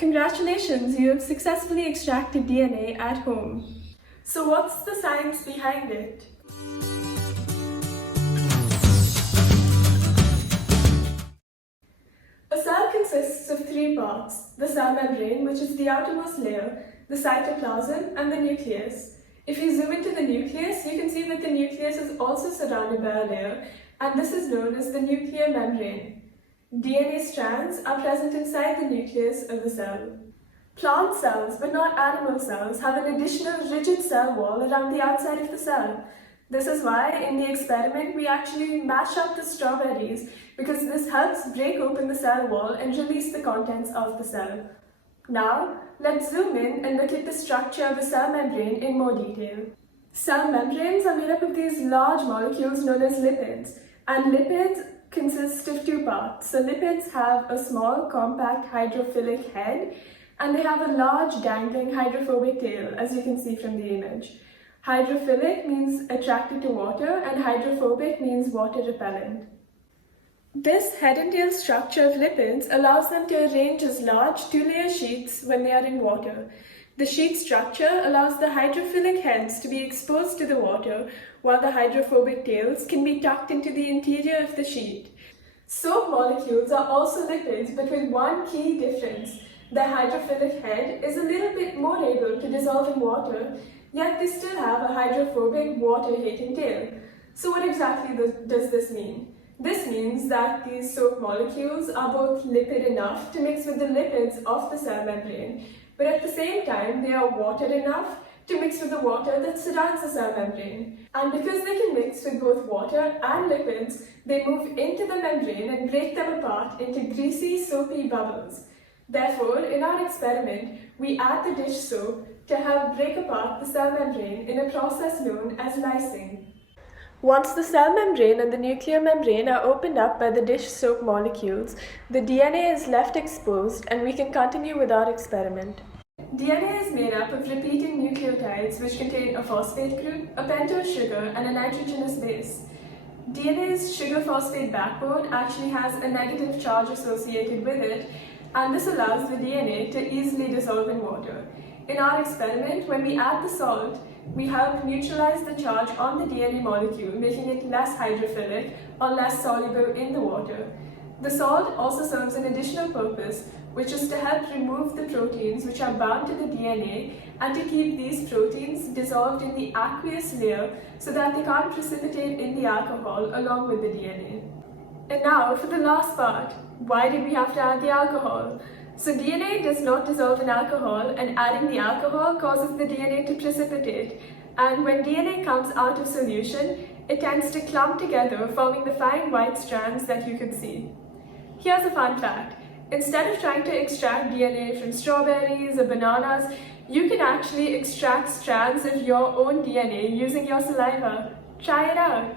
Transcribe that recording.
Congratulations, you have successfully extracted DNA at home. So what's the science behind it? A cell consists of three parts: the cell membrane, which is the outermost layer, the cytoplasm, and the nucleus. If you zoom into the nucleus, you can see that the nucleus is also surrounded by a layer, and this is known as the nuclear membrane. DNA strands are present inside the nucleus of the cell. Plant cells, but not animal cells, have an additional rigid cell wall around the outside of the cell. This is why, in the experiment, we actually mash up the strawberries because this helps break open the cell wall and release the contents of the cell. Now, let's zoom in and look at the structure of a cell membrane in more detail. Cell membranes are made up of these large molecules known as lipids, and lipids consist of two parts. So lipids have a small, compact hydrophilic head, and they have a large dangling hydrophobic tail, as you can see from the image. Hydrophilic means attracted to water, and hydrophobic means water repellent. This head and tail structure of lipids allows them to arrange as large two-layer sheets when they are in water. The sheet structure allows the hydrophilic heads to be exposed to the water, while the hydrophobic tails can be tucked into the interior of the sheet. Soap molecules are also lipids, but with one key difference. The hydrophilic head is a little bit more able to dissolve in water, yet they still have a hydrophobic water-hating tail. So what exactly does this mean? This means that these soap molecules are both lipid enough to mix with the lipids of the cell membrane, but at the same time they are water enough to mix with the water that surrounds the cell membrane. And because they can mix with both water and lipids, they move into the membrane and break them apart into greasy, soapy bubbles. Therefore, in our experiment, we add the dish soap to help break apart the cell membrane in a process known as lysing. Once the cell membrane and the nuclear membrane are opened up by the dish soap molecules, the DNA is left exposed and we can continue with our experiment. DNA is made up of repeating nucleotides which contain a phosphate group, a pentose sugar, and a nitrogenous base. DNA's sugar-phosphate backbone actually has a negative charge associated with it, and this allows the DNA to easily dissolve in water. In our experiment, when we add the salt, we help neutralize the charge on the DNA molecule, making it less hydrophilic or less soluble in the water. The salt also serves an additional purpose, which is to help remove the proteins which are bound to the DNA and to keep these proteins dissolved in the aqueous layer so that they can't precipitate in the alcohol along with the DNA. And now for the last part. Why did we have to add the alcohol? So DNA does not dissolve in alcohol, and adding the alcohol causes the DNA to precipitate. And when DNA comes out of solution, it tends to clump together, forming the fine white strands that you can see. Here's a fun fact. Instead of trying to extract DNA from strawberries or bananas, you can actually extract strands of your own DNA using your saliva. Try it out!